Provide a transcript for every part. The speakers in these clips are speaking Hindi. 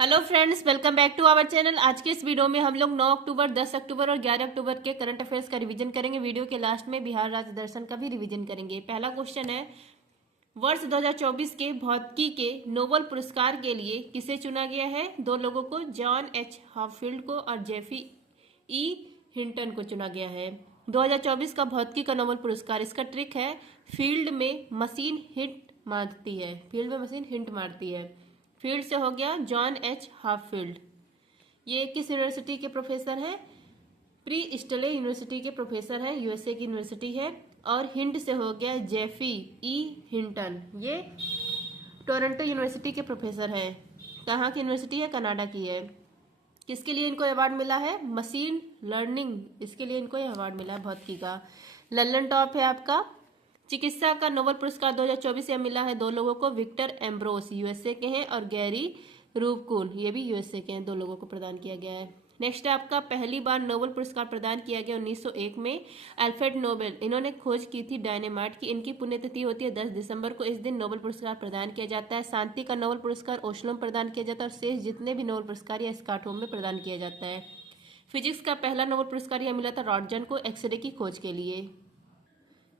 Hello friends, welcome back to our channel. आज के इस वीडियो में हम लोग 9 अक्टूबर, 10 अक्टूबर और 11 अक्टूबर के करंट अफेयर्स का रिवीजन करेंगे। वीडियो के लास्ट में बिहार राज्य दर्शन का भी रिवीजन करेंगे। पहला क्वेश्चन है, वर्ष 2024 के भौतिकी के नोबेल पुरस्कार के लिए किसे चुना गया है? दो लोगों को, जॉन एच हाफील्ड को और जेफी ई हिंटन को चुना गया है। 2024 का भौतिकी का नोबेल पुरस्कार, इसका ट्रिक है फील्ड में मशीन हिट मारती है। फील्ड में मशीन हिंट मारती है। फील्ड से हो गया जॉन एच हाफील्ड। ये किस यूनिवर्सिटी के प्रोफेसर हैं? प्री स्टले यूनिवर्सिटी के प्रोफेसर हैं, यूएसए की यूनिवर्सिटी है। और हिंट से हो गया जेफी ई हिंटन। ये टोरंटो यूनिवर्सिटी के प्रोफेसर हैं। कहाँ की यूनिवर्सिटी है? कनाडा की है। किसके लिए इनको अवार्ड मिला है? मशीन लर्निंग, इसके लिए इनको अवार्ड मिला है भौतिकी का। लल्लन टॉप है आपका। चिकित्सा का नोबेल पुरस्कार 2024 में मिला है दो लोगों को, विक्टर एम्ब्रोस यूएसए के हैं और गैरी रूबकुन, ये भी यूएसए के हैं। दो लोगों को प्रदान किया गया है। नेक्स्ट है आपका, पहली बार नोबेल पुरस्कार प्रदान किया गया 1901 में। अल्फ्रेड नोबेल, इन्होंने खोज की थी डायनेमाइट की। इनकी पुण्यतिथि होती है 10 दिसंबर को। इस दिन नोबेल पुरस्कार प्रदान किया जाता है। शांति का नोबेल पुरस्कार ओस्लो में प्रदान किया जाता है और शेष जितने भी नोबेल पुरस्कार या स्कॉटहोम में प्रदान किया जाता है। फिजिक्स का पहला नोबेल पुरस्कार यह मिला था रॉन्टजन को एक्सरे की खोज के लिए।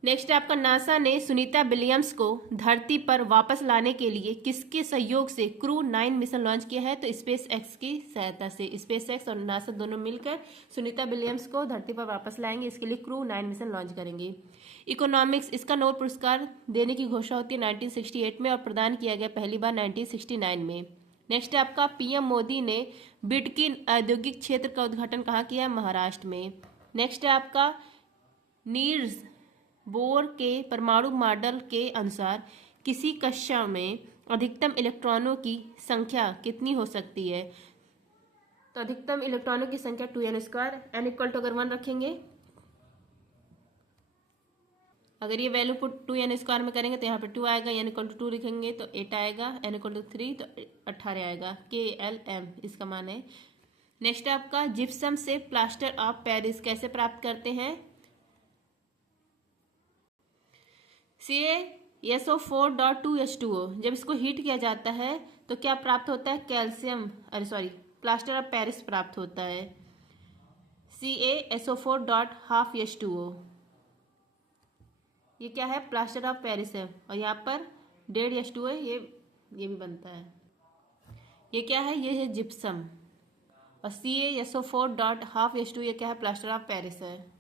नेक्स्ट आपका, नासा ने सुनीता विलियम्स को धरती पर वापस लाने के लिए किसके सहयोग से क्रू 9 मिशन लॉन्च किया है? तो स्पेस एक्स की सहायता से। स्पेस एक्स और नासा दोनों मिलकर सुनीता विलियम्स को धरती पर वापस लाएंगे। इसके लिए क्रू 9 मिशन लॉन्च करेंगे। इकोनॉमिक्स, इसका नोबेल पुरस्कार देने की घोषणा होती है 1968 में और प्रदान किया गया पहली बार 1969 में। नेक्स्ट है आपका, पीएम मोदी ने बिडकिन औद्योगिक क्षेत्र का उद्घाटन कहाँ किया? महाराष्ट्र में। नेक्स्ट है आपका, नील्स बोर के परमाणु मॉडल के अनुसार किसी कक्षा में अधिकतम इलेक्ट्रॉनों की संख्या कितनी हो सकती है? तो अधिकतम इलेक्ट्रॉनों की संख्या 2n²। n इक्वल टू अगर 1 रखेंगे, अगर ये वैल्यू पुट 2n² में करेंगे तो यहाँ पे 2 आएगा। n इक्वल टू 2 लिखेंगे तो 8 आएगा। n इक्वल टू 3 तो 18 आएगा। KLM इसका मान है। नेक्स्ट आपका, जिप्सम से प्लास्टर ऑफ पेरिस कैसे प्राप्त करते हैं? CaSO4.2H2O, जब इसको हीट किया जाता है तो क्या प्राप्त होता है? कैल्शियम, अरे सॉरी, प्लास्टर ऑफ पेरिस प्राप्त होता है। CaSO4.2H2O, ये क्या है? प्लास्टर ऑफ पेरिस है। और यहाँ पर H2O है, ये भी बनता है। ये क्या है? ये है जिप्सम। और CaSO4.2H2 ये क्या है? प्लास्टर ऑफ पेरिस है।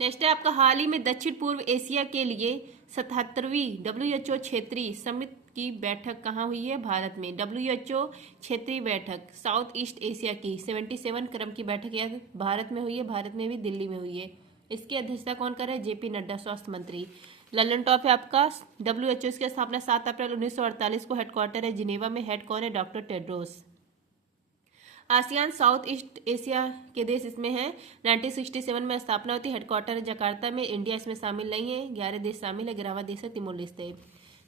नेक्स्ट है आपका, हाल ही में दक्षिण पूर्व एशिया के लिए 77वीं WHO क्षेत्रीय समिति की बैठक कहाँ हुई है? भारत में। WHO क्षेत्रीय बैठक साउथ ईस्ट एशिया की 77 क्रम की बैठक यह भारत में हुई है। भारत में भी दिल्ली में हुई है। इसकी अध्यक्षता कौन कर रहे हैं? JP नड्डा, स्वास्थ्य मंत्री। लल्लन टॉप है आपका, WHO की स्थापना 7 अप्रैल 1948 को। हेडक्वार्टर है जिनेवा में। हेड कौन है? Doctor Tedros. ASEAN south east Asia के देश इसमें है। 1967 में स्थापना होती है। हेडक्वार्टर जकार्ता में। इंडिया इसमें शामिल नहीं है। 11 देश शामिल है। 11वां देश है तिमोर लेस्ते।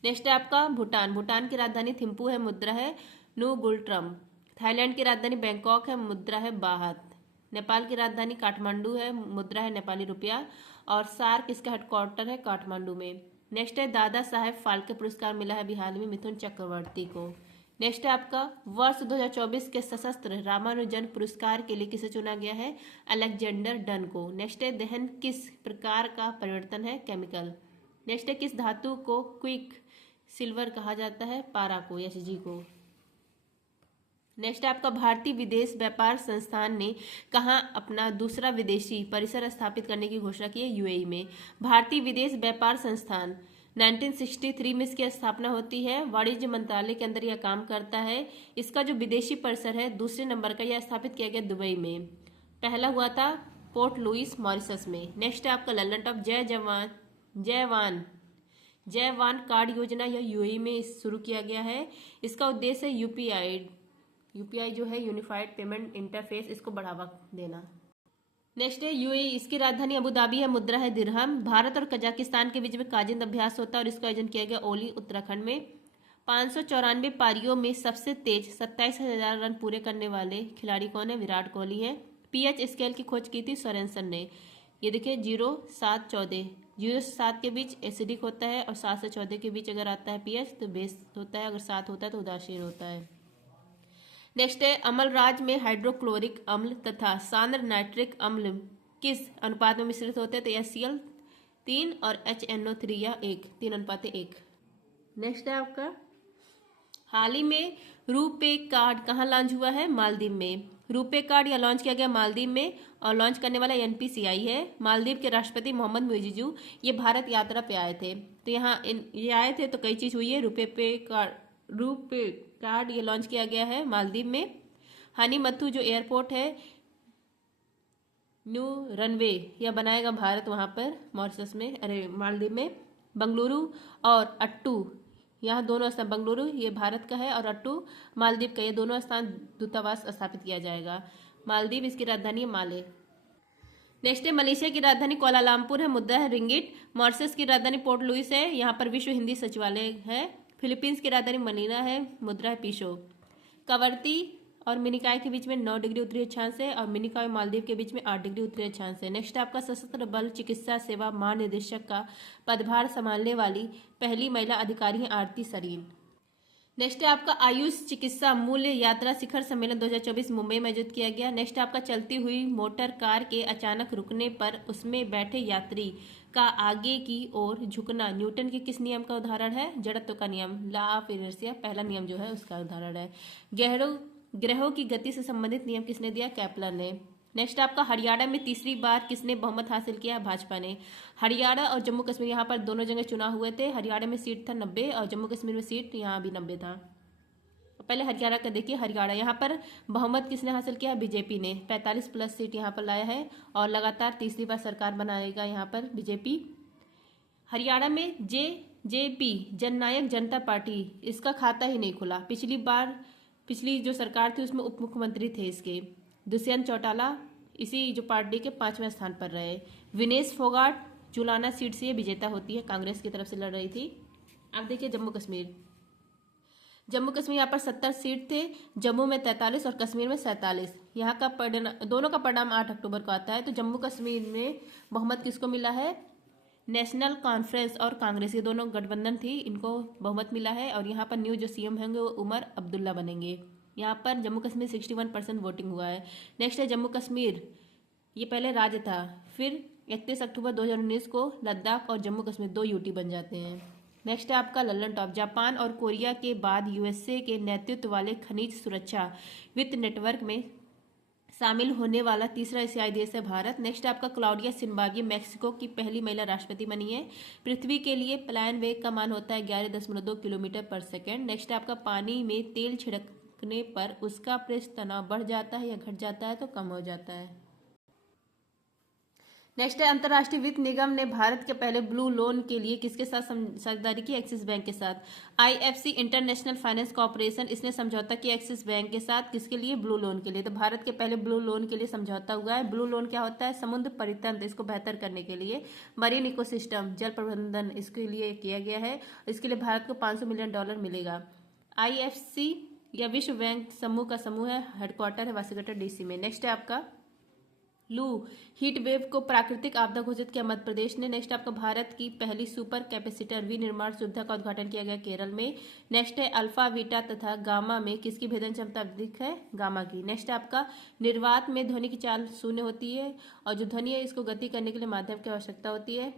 नेक्स्ट है आपका, भूटान। भूटान की राजधानी थिम्पू है। मुद्रा है नुगुल्ट्रम। थाईलैंड की राजधानी बैंकॉक है। मुद्रा है बाहत। नेपाल की राजधानी काठमांडू है। मुद्रा है नेपाली रुपया। और सार्क इसका हेडक्वार्टर है काठमांडू में। नेक्स्ट है, दादा साहेब फाल्के पुरस्कार मिला है बिहार में मिथुन चक्रवर्ती को। नेक्स्ट है आपका, वर्ष 2024 के सशस्त्र रामानुजन पुरस्कार के लिए किसे चुना गया है? अलेक्जेंडर डन को। नेक्स्ट है, दहन किस प्रकार का परिवर्तन है? केमिकल। नेक्स्ट है, किस धातु को क्विक सिल्वर कहा जाता है? पारा को, Hg को। नेक्स्ट है आपका, भारतीय विदेश व्यापार संस्थान ने कहाँ अपना दूसरा विदेशी परिसर स्थापित करने की घोषणा की है? UAE में। भारतीय विदेश व्यापार संस्थान 1963 में इसकी स्थापना होती है। वाणिज्य मंत्रालय के अंदर यह काम करता है। इसका जो विदेशी परिसर है दूसरे नंबर का, यह स्थापित किया गया दुबई में। पहला हुआ था पोर्ट लुइस मॉरिशस में। नेक्स्ट है आपका, लल्लन टॉप, जय जवान कार्ड योजना, यह UAE में शुरू किया गया है। इसका उद्देश्य है यूपीआई जो है यूनिफाइड पेमेंट इंटरफेस, इसको बढ़ावा देना। नेक्स्ट है UAE, इसकी राजधानी अबू धाबी है। मुद्रा है दिरहम। भारत और कजाकिस्तान के बीच में काजिंद अभ्यास होता है और इसका आयोजन किया गया ओली उत्तराखंड में। 594 पारियों में सबसे तेज 27,000 रन पूरे करने वाले खिलाड़ी कौन है? विराट कोहली है। पीएच स्केल की खोज की थी सोरेनसन ने। ये देखिए 0-7-14, 0 से 7 के बीच एसिडिक होता है और 7 से 14 के बीच अगर आता है पीएच तो बेस होता है, अगर 7 होता है तो उदासीन होता है। नेक्स्ट है अम्लराज में हाइड्रोक्लोरिक अम्ल तथा सांद्र नाइट्रिक अम्ल किस अनुपात में मिश्रित होते हैं? तो HCl 3 और HNO3 या 1, 3:1। नेक्स्ट है आपका हाल ही में रुपे कार्ड कहाँ लॉन्च हुआ है? मालदीव में। रुपे कार्ड या लॉन्च किया गया मालदीव में और लॉन्च करने वाला NPCI है। मालदीव के राष्ट्रपति मोहम्मद मुइज़िज़ ये भारत यात्रा पे आए थे, तो यहाँ ये आए थे तो कई चीज हुई है। रुपे कार्ड ये लॉन्च किया गया है मालदीव में। हनीमथु जो एयरपोर्ट है, न्यू रनवे यह बनाएगा भारत वहाँ पर मॉरिशस में, अरे मालदीव में। बंगलुरु और अट्टू यहाँ दोनों स्थान, बंगलुरु ये भारत का है और अट्टू मालदीव का, ये दोनों स्थान दूतावास स्थापित किया जाएगा। मालदीव इसकी राजधानी है माले। नेक्स्ट है मलेशिया की राजधानी कोलालमपुर है, मुद्रा है रिंगिट। मॉरिशस की राजधानी पोर्ट लुइस है, यहाँ पर विश्व हिंदी सचिवालय है। फिलीपींस की राजधानी मनीला है, मुद्रा है पीशो। कवरती और मिनिकॉय के बीच में 9 डिग्री उत्तरी अक्षांश है और मिनिकॉय मालदीव के बीच में 8 डिग्री उत्तरी अक्षांश है। नेक्स्ट आपका सशस्त्र बल चिकित्सा सेवा महानिदेशक का पदभार संभालने वाली पहली महिला अधिकारी है आरती सरीन। नेक्स्ट है आपका आयुष चिकित्सा मूल्य यात्रा शिखर सम्मेलन 2024 मुंबई में आयोजित किया गया। नेक्स्ट आपका चलती हुई मोटर कार के अचानक रुकने पर उसमें बैठे यात्री का आगे की ओर झुकना न्यूटन के किस नियम का उदाहरण है? जड़त्व का नियम, लॉ ऑफ इनर्शिया, पहला नियम जो है उसका उदाहरण है। ग्रहों की गति से संबंधित नियम किसने दिया? केपलर ने। नेक्स्ट आपका हरियाणा में तीसरी बार किसने बहुमत हासिल किया? भाजपा ने। हरियाणा और जम्मू कश्मीर यहाँ पर दोनों जगह चुनाव हुए थे। हरियाणा में सीट था 90 और जम्मू कश्मीर में सीट यहाँ भी 90 था। पहले हरियाणा का देखिए, हरियाणा यहाँ पर बहुमत किसने हासिल किया? बीजेपी ने 45 प्लस सीट यहाँ पर लाया है और लगातार तीसरी बार सरकार बनाएगा यहाँ पर बीजेपी। हरियाणा में जेजेपी जननायक जनता पार्टी इसका खाता ही नहीं खुला। पिछली जो सरकार थी उसमें उप मुख्यमंत्री थे इसके दुष्यंत चौटाला इसी जो पार्टी के 5वें स्थान पर रहे। विनेश फोगाट जुलाना सीट से ये विजेता होती है, कांग्रेस की तरफ से लड़ रही थी। अब देखिए जम्मू कश्मीर यहाँ पर 70 सीट थे, जम्मू में 43 और कश्मीर में 47। यहाँ का दोनों का परिणाम 8 अक्टूबर को आता है। तो जम्मू कश्मीर में बहुमत किसको मिला है? नेशनल कॉन्फ्रेंस और कांग्रेस, ये दोनों गठबंधन थी, इनको बहुमत मिला है। और यहाँ पर न्यू जो CM होंगे वो उमर अब्दुल्ला बनेंगे। यहाँ पर जम्मू कश्मीर 61% वोटिंग हुआ है। नेक्स्ट है जम्मू कश्मीर, ये पहले राज्य था, फिर 31 अक्टूबर 2019 को लद्दाख और जम्मू कश्मीर 2 यूटी बन जाते हैं। नेक्स्ट है आपका लल्लन टॉप, जापान और कोरिया के बाद USA के नेतृत्व वाले खनिज सुरक्षा वित्त नेटवर्क में शामिल होने वाला तीसरा एशियाई देश है भारत। नेक्स्ट आपका क्लाउडिया सिम्बाब्वे मैक्सिको की पहली महिला राष्ट्रपति बनी है। पृथ्वी के लिए पलायन वेग का मान होता है 11.2 किलोमीटर पर सेकेंड। नेक्स्ट आपका पानी में तेल छिड़कने पर उसका पृष्ठ तनाव बढ़ जाता है या घट जाता है? तो कम हो जाता है। नेक्स्ट है अंतर्राष्ट्रीय वित्त निगम ने भारत के पहले ब्लू लोन के लिए किसके साथ साझेदारी की? एक्सिस बैंक के साथ। IFC इंटरनेशनल फाइनेंस कॉर्पोरेशन इसने समझौता किया एक्सिस बैंक के साथ, किसके लिए? ब्लू लोन के लिए। तो भारत के पहले ब्लू लोन के लिए समझौता हुआ है। ब्लू लोन क्या होता है? समुद्र परितंत्र इसको बेहतर करने के लिए, मरीन इकोसिस्टम जल प्रबंधन इसके लिए किया गया है। इसके लिए भारत को $500 मिलियन मिलेगा। IFC या विश्व बैंक समूह का समूह है, हेडक्वार्टर है वाशिंगटन DC में। नेक्स्ट है आपका लू हीट वेव को प्राकृतिक आपदा घोषित किया मध्य प्रदेश ने। नेक्स्ट आपका भारत की पहली सुपर कैपेसिटर विनिर्माण सुविधा का उद्घाटन किया गया केरल में। नेक्स्ट है अल्फा बीटा तथा गामा में किसकी भेदन क्षमता अधिक है? गामा की। नेक्स्ट आपका निर्वात में ध्वनि की चाल शून्य होती है और जो ध्वनि है इसको गति करने के लिए माध्यम की आवश्यकता होती है।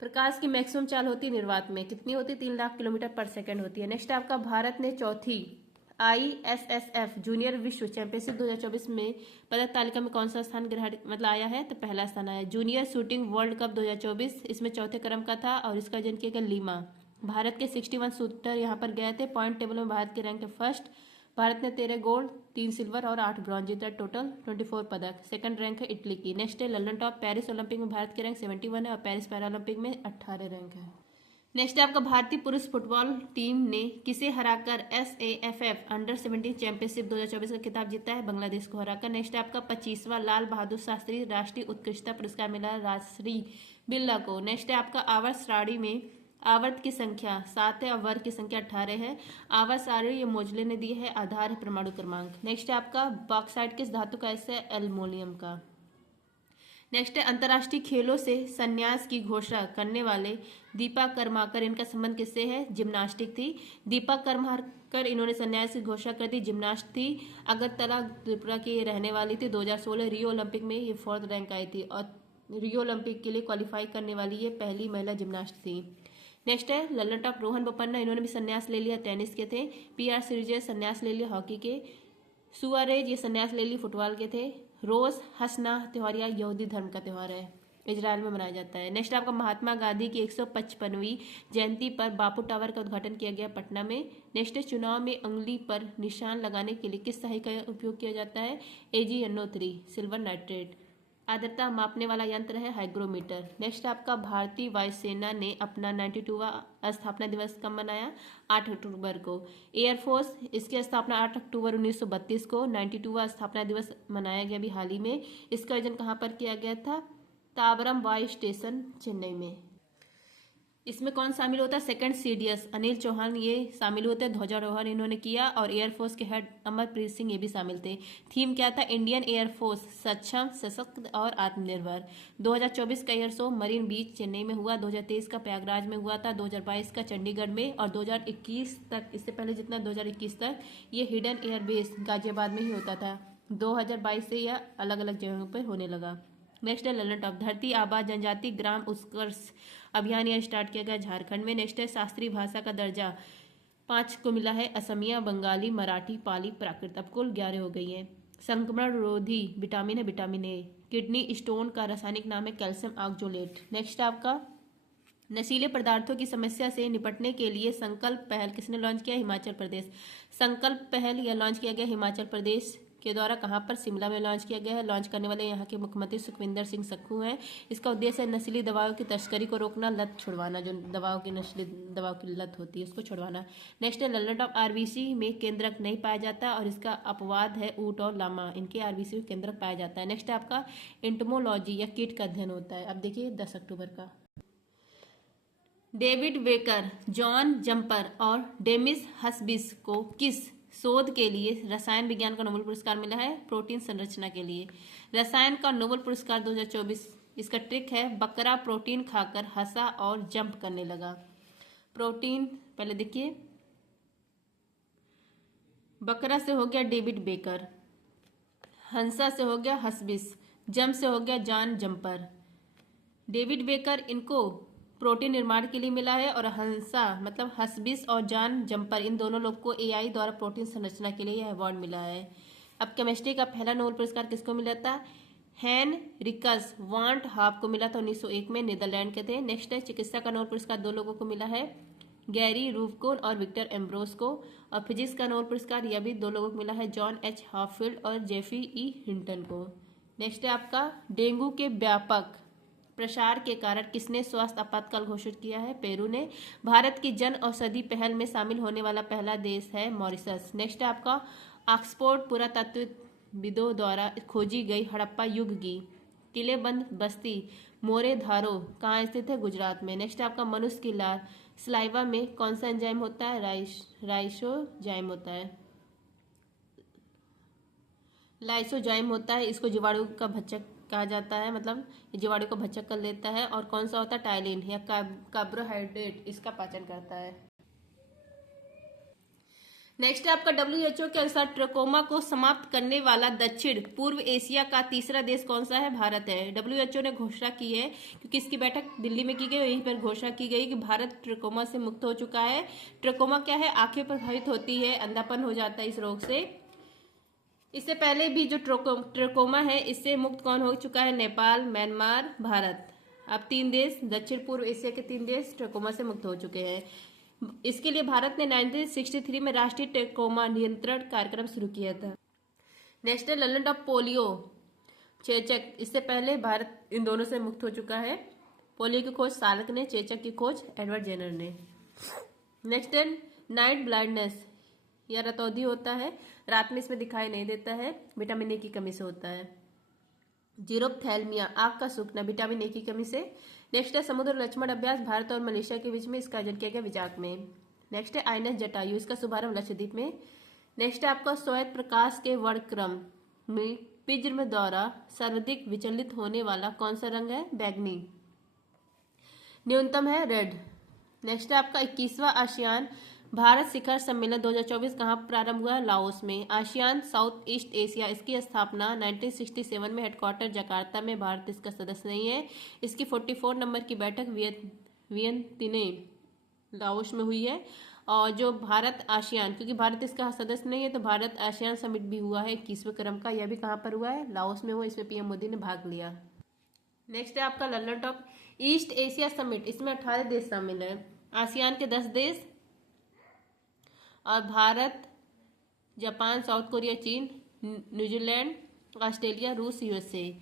प्रकाश की मैक्सिमम चाल होती है निर्वात में, कितनी होती है? 3 लाख किलोमीटर पर सेकेंड होती है। नेक्स्ट आपका भारत ने चौथी ISSF जूनियर विश्व चैंपियनशिप 2024 में पदक तालिका में कौन सा स्थान ग्रहण आया है? तो पहला स्थान आया। जूनियर शूटिंग वर्ल्ड कप 2024 इसमें चौथे क्रम का था और इसका आयोजन किया गया लीमा। भारत के 61 शूटर यहाँ पर गए थे। पॉइंट टेबल में भारत के रैंक है फर्स्ट। भारत ने 13 गोल्ड, 3 सिल्वर और 8 ब्रॉन्ज जीता, टोटल 24 पदक। सेकंड रैंक है इटली की। नेक्स्ट है लंदन टॉप, पेरिस ओलंपिक में भारत के रैंक 71 है और पेरिस पैरालंपिक में 18 रैंक है। नेक्स्ट आपका भारतीय पुरुष फुटबॉल टीम ने किसे हराकर SAFF अंडर-17 चैंपियनशिप 2024 का खिताब जीता है? बांग्लादेश को हराकर। नेक्स्ट आपका 25वां लाल बहादुर शास्त्री राष्ट्रीय उत्कृष्टता पुरस्कार मिला राजश्री बिरला को। नेक्स्ट है आपका आवर्त सारणी में आवर्त की संख्या 7 है और वर्ग की संख्या 18 है। आवर्त सारणी ये मोजले ने दी है, आधार है परमाणु क्रमांक। नेक्स्ट है आपका बॉक्साइट किस धातु का हिस्सा है? एल्युमिनियम का। नेक्स्ट है अंतर्राष्ट्रीय खेलों से संन्यास की घोषणा करने वाले दीपा कर्माकर, इनका संबंध किससे है? जिम्नास्टिक थी। दीपा कर इन्होंने संन्यास की घोषणा कर दी। जिम्नास्ट थी, अगरतला त्रिपुरा की रहने वाली थी। 2016 रियो ओलंपिक में ये 4th रैंक आई थी और रियो ओलंपिक के लिए क्वालिफाई करने वाली ये पहली महिला जिम्नास्ट थी। नेक्स्ट है लल्लन टॉप रोहन बोपन्ना, इन्होंने भी संन्यास ले लिया, टेनिस के थे। PR श्रीजय संन्यास ले लिया, हॉकी के। सुआरेज ये संन्यास ले ली, फुटबॉल के थे। रोज हसना त्योहार या यहूदी धर्म का त्योहार है, इजराइल में मनाया जाता है। नेक्स्ट आपका महात्मा गांधी की 155वीं जयंती पर बापू टावर का उद्घाटन किया गया पटना में। नेक्स्ट चुनाव में उंगली पर निशान लगाने के लिए किस स्याही का उपयोग किया जाता है? AgNO3 silver nitrate. आर्द्रता मापने वाला यंत्र है हाइग्रोमीटर। नेक्स्ट आपका भारतीय वायुसेना ने अपना 92वां स्थापना दिवस कब मनाया? 8 अक्टूबर को। एयरफोर्स इसकी स्थापना 8 अक्टूबर 1932 को 92वां स्थापना दिवस मनाया गया अभी हाल ही में। इसका आयोजन कहाँ पर किया गया था? ताबरम वायु स्टेशन चेन्नई में। इसमें कौन शामिल होता है? सेकंड CDS अनिल चौहान ये शामिल होते हैं, ध्वजारोहण इन्होंने किया। और एयरफोर्स के हेड अमरप्रीत सिंह ये भी शामिल थे। थीम क्या था? इंडियन एयरफोर्स सक्षम, सशक्त और आत्मनिर्भर। 2024 का एयर शो मरीन बीच चेन्नई में हुआ, 2023 का प्रयागराज में हुआ था, 2022 का चंडीगढ़ में और 2021 तक, इससे पहले जितना 2021 तक ये हिडन एयरबेस गाजियाबाद में ही होता था। 2022 से यह अलग अलग जगहों पर होने लगा। नेक्स्ट है लल्लन टॉप धरती आबा जनजाति ग्राम उत्कर्ष अभियान यह स्टार्ट किया गया झारखंड में। नेक्स्ट है शास्त्रीय भाषा का दर्जा 5 को मिला है असमिया, बंगाली, मराठी, पाली, प्राकृत। अब कुल 11 हो गई है। संक्रमण रोधी विटामिन है विटामिन ए। किडनी स्टोन का रासायनिक नाम है कैल्शियम ऑक्जेलेट। नेक्स्ट आपका नशीले पदार्थों की समस्या से निपटने के लिए संकल्प पहल किसने लॉन्च किया? हिमाचल प्रदेश। संकल्प पहल यह लॉन्च किया गया हिमाचल प्रदेश के द्वारा। कहाँ पर? शिमला में लॉन्च किया गया है। लॉन्च करने वाले यहाँ के मुख्यमंत्री सुखविंदर सिंह सुक्खू हैं। इसका उद्देश्य है नशीली दवाओं की तस्करी को रोकना, लत छुड़वाना, जो दवाओं की नशीली दवाओं की लत होती है उसको छुड़वाना। नेक्स्ट है लल्लन टॉप RBC में केंद्रक नहीं पाया जाता और इसका अपवाद है ऊंट और लामा, इनके RBC में केंद्रक पाया जाता है। नेक्स्ट आपका एंटोमोलॉजी या कीट का अध्ययन होता है। अब देखिए 10 अक्टूबर का डेविड बेकर, जॉन जम्पर और डेमिस हस्बिस को किस शोध के लिए रसायन विज्ञान का नोबेल पुरस्कार मिला है? प्रोटीन संरचना के लिए। रसायन का नोबेल पुरस्कार 2024। इसका ट्रिक है बकरा प्रोटीन खाकर हंसा और जंप करने लगा। प्रोटीन पहले देखिए, बकरा से हो गया डेविड बेकर, हंसा से हो गया हस्बिस, जंप से हो गया जॉन जम्पर। डेविड बेकर इनको प्रोटीन निर्माण के लिए मिला है और हंसा मतलब हस्बिस और जॉन जम्पर इन दोनों लोग को AI द्वारा प्रोटीन संरचना के लिए यह अवार्ड मिला है। अब केमिस्ट्री का पहला नोबेल पुरस्कार किसको मिला था? हेनरिकस वांट हाफ को मिला था 1901 में, नीदरलैंड के थे। नेक्स्ट है चिकित्सा का नोबेल पुरस्कार 2 लोगों को मिला है, गैरी रूफकोन और विक्टर एम्ब्रोस को। और फिजिक्स का नोबेल पुरस्कार यह भी 2 लोगों को मिला है, जॉन H हॉफील्ड और जेफरी E हिंटन को। नेक्स्ट है आपका डेंगू के व्यापक प्रसार के कारण किसने स्वास्थ्य आपातकाल घोषित किया है? पेरू ने। भारत की जन औषधि पहल में शामिल होने वाला पहला देश है मॉरिशस। नेक्स्ट है आपका ऑक्सफोर्ड पुरातत्वविदों द्वारा खोजी गई हड़प्पा युग की किलेबंद बस्ती मोरे धारो कहाँ स्थित है? गुजरात में। नेक्स्ट आपका मनुष्य की लार सलाइवा में कौन सा एंजाइम होता है? लाइसोजाइम होता है, लाइसोजाइम होता है। इसको जीवाणु का भक्षक कहा जाता है, मतलब जीवाणु को भक्षक कर लेता है। और कौन सा होता है? टाइलिन या कार्बोहाइड्रेट इसका पाचन करता है। नेक्स्ट आपका WHO के अनुसार ट्रकोमा को समाप्त करने वाला दक्षिण पूर्व एशिया का तीसरा देश कौन सा है? भारत है। WHO ने घोषणा की है क्योंकि इसकी बैठक दिल्ली में की गई, यहीं पर घोषणा की गई कि भारत ट्रकोमा से मुक्त हो चुका है। ट्रकोमा क्या है? आंखें प्रभावित होती है, अंधापन हो जाता है इस रोग से। इससे पहले भी जो ट्रकोमा है इससे मुक्त कौन हो चुका है? नेपाल, म्यांमार, भारत। अब 3 देश दक्षिण पूर्व एशिया के 3 देश ट्रकोमा से मुक्त हो चुके हैं। इसके लिए भारत ने 1963 में राष्ट्रीय ट्रकोमा नियंत्रण कार्यक्रम शुरू किया था। नेक्स्ट है लल्लन टॉप पोलियो चेचक। इससे पहले भारत इन दोनों से मुक्त हो चुका है। पोलियो की खोज साल्क ने, चेचक की खोज एडवर्ड जेनर ने। नेक्स्ट है नाइट ब्लाइंडनेस, यह रतौंधी होता है, रात में इसमें दिखाई नहीं देता है, विटामिन ए की कमी से होता है। जीरोप्थैल्मिया आंख का सूखना, विटामिन ए की कमी से। नेक्स्ट है समुद्र लक्ष्मण अभ्यास, भारत और मलेशिया के बीच में इसका आयोजन किया गया विजाक में। नेक्स्ट है आइनस जटायु, इसका शुभारंभ लक्षद्वीप में। नेक्स्ट है आपका श्वेत प्रकाश के वर्णक्रम में प्रिज्म द्वारा सर्वाधिक विचलित होने वाला कौन सा रंग है? बैगनी। न्यूनतम है रेड। नेक्स्ट है आपका 21वां आसियान भारत शिखर सम्मेलन 2024 कहाँ प्रारंभ हुआ? लाओस में। आसियान साउथ ईस्ट एशिया, इसकी स्थापना 1967 में, हेडक्वार्टर जकार्ता में, भारत इसका सदस्य नहीं है। इसकी 44 नंबर की बैठक वियंतिने लाओस में हुई है। और जो भारत आसियान, क्योंकि भारत इसका सदस्य नहीं है तो भारत आसियान समिट भी हुआ है 21वें क्रम का, यह भी कहाँ पर हुआ है? लाओस में हुआ। इसमें पीएम मोदी ने भाग लिया। नेक्स्ट है आपका London top east Asia summit, इसमें 18 देश शामिल है। आसियान के 10 देश और भारत, जापान, साउथ कोरिया, चीन, न्यूजीलैंड, ऑस्ट्रेलिया, रूस, यूएसए।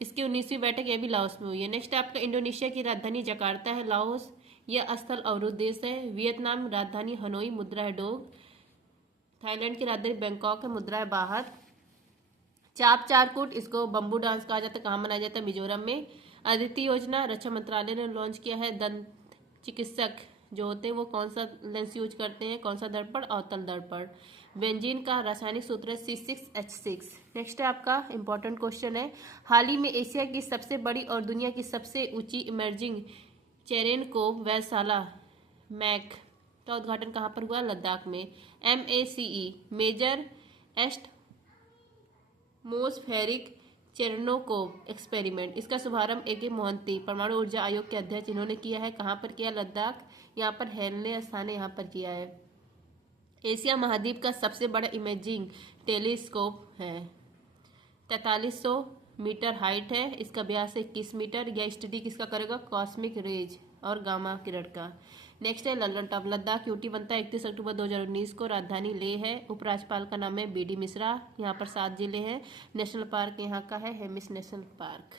इसकी 19वीं बैठक यह भी लाओस में हुई है। नेक्स्ट आपका इंडोनेशिया की राजधानी जकार्ता है। लाओस यह स्थल अवरुद्ध देश है। वियतनाम राजधानी हनोई, मुद्रा है डोग। थाईलैंड की राजधानी बैंकॉक है, मुद्रा है बाहत। चाप चारकुट, इसको बम्बू डांस कहा जाता है, कहाँ मनाया जाता है? मिजोरम में। अदिति योजना रक्षा मंत्रालय ने लॉन्च किया है। दंत चिकित्सक जो होते हैं वो कौन सा लेंस यूज करते हैं? कौन सा दर्पण? अवतल दर्पण। बेंजीन का रासायनिक सूत्र है C6H6। नेक्स्ट है आपका इंपॉर्टेंट क्वेश्चन है, हाल ही में एशिया की सबसे बड़ी और दुनिया की सबसे ऊंची इमर्जिंग चेरेनकोव वेधशाला मैक का उद्घाटन कहाँ पर हुआ? लद्दाख में। MACE मेजर एटमॉस्फेरिक चेरनोकोव एक्सपेरिमेंट, इसका शुभारंभ A.K. मोहंती परमाणु ऊर्जा आयोग के अध्यक्ष इन्होंने किया है। कहाँ पर किया? लद्दाख। यहाँ पर हेलने स्थान है, यहाँ पर किया है। एशिया महाद्वीप का सबसे बड़ा इमेजिंग टेलीस्कोप है। 4300 मीटर हाइट है, इसका व्यास है 21 मीटर। यह स्टडी किसका करेगा? कॉस्मिक रेज और गामा किरण का। नेक्स्ट है लंदन टॉप लद्दाख यूटी बनता है 31 अक्टूबर 2019 को। राजधानी लेह है। उपराज्यपाल का नाम है BD मिश्रा। यहाँ पर 7 जिले हैं। नेशनल पार्क यहाँ का है हेमिस नेशनल पार्क।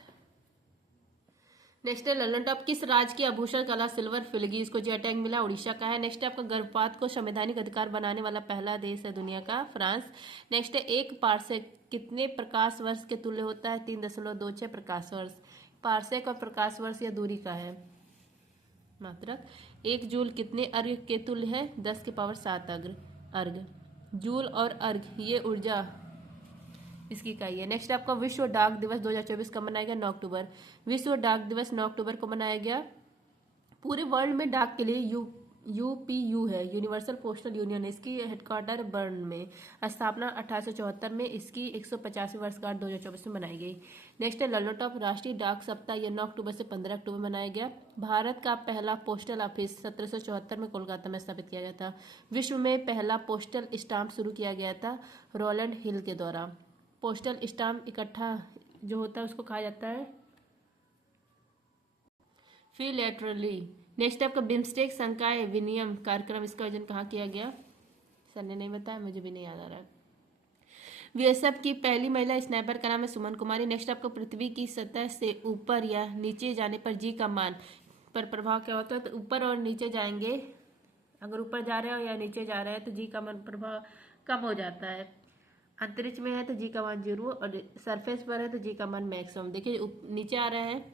नेक्स्ट है लंदन टॉप किस राज्य की आभूषण कला सिल्वर फिलगी, इसको जीआई टैग मिला? उड़ीसा का है। नेक्स्ट है आपका गर्भपात को संवैधानिक अधिकार बनाने वाला पहला देश है दुनिया का? फ्रांस। नेक्स्ट है एक पार्सेक कितने प्रकाश वर्ष के तुल्य होता है? 3.26 प्रकाश वर्ष। पार्सेक और प्रकाश वर्ष यह दूरी का है मात्रक। 1 जूल कितने अर्घ के तुल्य है? 10⁻7 अर्घ। जूल और अर्घ ये ऊर्जा इसकी इकाई है। नेक्स्ट आपका विश्व डाक दिवस 2024 कब मनाया गया? 9 अक्टूबर। विश्व डाक दिवस 9 अक्टूबर को मनाया गया। पूरे वर्ल्ड में डाक के लिए UPU है, यूनिवर्सल पोस्टल यूनियन। इसकी हेडक्वार्टर बर्न में। स्थापना 1874 में। इसकी 150वीं वर्षगांठ 2024 में मनाई गई। नेक्स्ट है लंदन टॉप राष्ट्रीय डाक सप्ताह, यह 9 अक्टूबर से 15 अक्टूबर मनाया गया। भारत का पहला पोस्टल ऑफिस 1774 में कोलकाता में स्थापित किया गया था। विश्व में पहला पोस्टल स्टाम्प शुरू किया गया था रोलैंड हिल के द्वारा। पोस्टल स्टाम्प इकट्ठा जो होता है उसको कहा जाता है फिलेटरली। नेक्स्ट आपका बिम्स्टेक संकाय विनियम कार्यक्रम, इसका आयोजन कहाँ किया गया? सर ने नहीं बताया, मुझे भी नहीं याद आ रहा है। बीएसएफ की पहली महिला स्नाइपर का नाम है सुमन कुमारी। नेक्स्ट आपको पृथ्वी की सतह से ऊपर या नीचे जाने पर जी का मान पर प्रभाव क्या होता है? तो ऊपर और नीचे जाएंगे, अगर ऊपर जा रहे हो या नीचे जा रहे हैं तो जी का मान प्रभाव कम हो जाता है। अंतरिक्ष में है तो जी का मान 0 और सरफेस पर है तो जी का मान मैक्सिमम। देखिए नीचे आ रहे हैं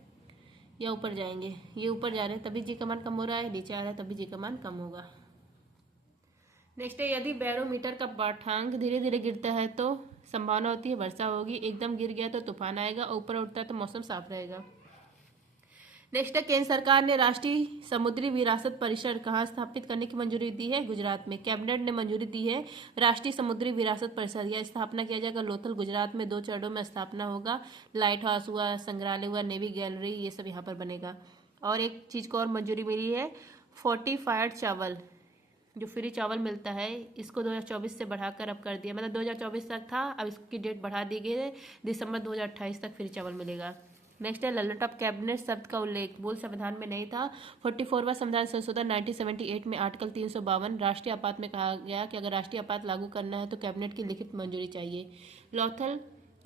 या ऊपर जाएंगे, ये ऊपर जा रहे हैं तभी जी का मान कम हो रहा है, नीचे आ रहा है तभी जी का मान कम होगा। नेक्स्ट है यदि बैरोमीटर का पाठ्यांक धीरे धीरे गिरता है तो संभावना होती है वर्षा होगी। एकदम गिर गया तो तूफान आएगा, और ऊपर उठता है तो मौसम साफ रहेगा। नेक्स्ट है केंद्र सरकार ने राष्ट्रीय समुद्री विरासत परिषद कहाँ स्थापित करने की मंजूरी दी है? गुजरात में। कैबिनेट ने मंजूरी दी है राष्ट्रीय समुद्री विरासत परिषद, यह स्थापना किया जाएगा लोथल गुजरात में। 2 चरणों में स्थापना होगा। लाइट हाउस हुआ, संग्रहालय हुआ, नेवी गैलरी, ये सब यहाँ पर बनेगा। और एक चीज को और मंजूरी मिली है, फोर्टिफाइड चावल जो फ्री चावल मिलता है इसको 2024 से बढ़ाकर अब कर दिया, मतलब 2024 तक था, अब इसकी डेट बढ़ा दी गई है, दिसंबर 2028 तक फ्री चावल मिलेगा। नेक्स्ट है लंदन टॉप कैबिनेट शब्द का उल्लेख मूल संविधान में नहीं था। 44वां संविधान संशोधन 1978 में आर्टिकल 352 राष्ट्रीय आपात में कहा गया कि अगर राष्ट्रीय आपात लागू करना है तो कैबिनेट की लिखित मंजूरी चाहिए। लॉथल